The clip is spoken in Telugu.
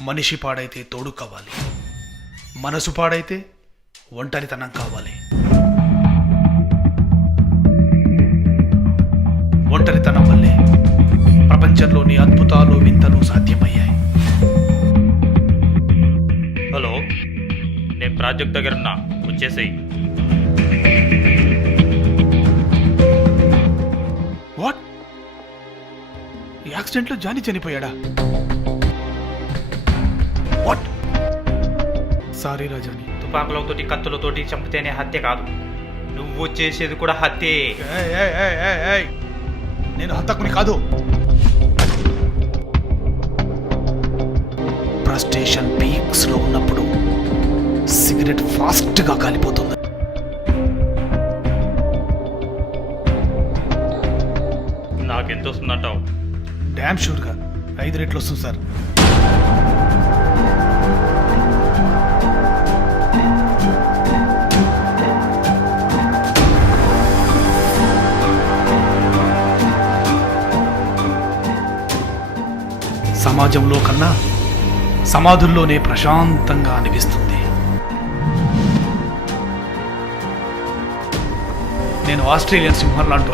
మనిషి పాడైతే తోడు కావాలి. మనసు పాడైతే ఒంటరితనం కావాలి. ఒంటరితనం వల్లే ప్రపంచంలోని అద్భుతాలు వింతలు సాధ్యమయ్యాయి. హలో నేను ప్రాజెక్ట్ దగ్గర ఉన్నా. వచ్చేసేయి. వాట్? ఈ యాక్సిడెంట్లో జానీ చనిపోయాడా? సారీ రాజాని. తుపాకులతోటి కత్తులతోటి చంపితేనే హత్య కాదు. నువ్వు చేసేది కూడా హత్యే. ఏయ్, ఏయ్, ఏయ్, ఏయ్, ఏయ్. నేను హంతకుని కాదు. ఫ్రస్ట్రేషన్ పీక్స్లో ఉన్నప్పుడు సిగరెట్ ఫాస్ట్గా కాలిపోతుంది. నాకెంత వస్తుందంటావు? డ్యామ్ షూర్గా ఐదు రెట్లు వస్తుంది సార్. సమాజంలో కన్నా సమాధుల్లోనే ప్రశాంతంగా అనిపిస్తుంది. నేను ఆస్ట్రేలియన్ సింహం లాంటి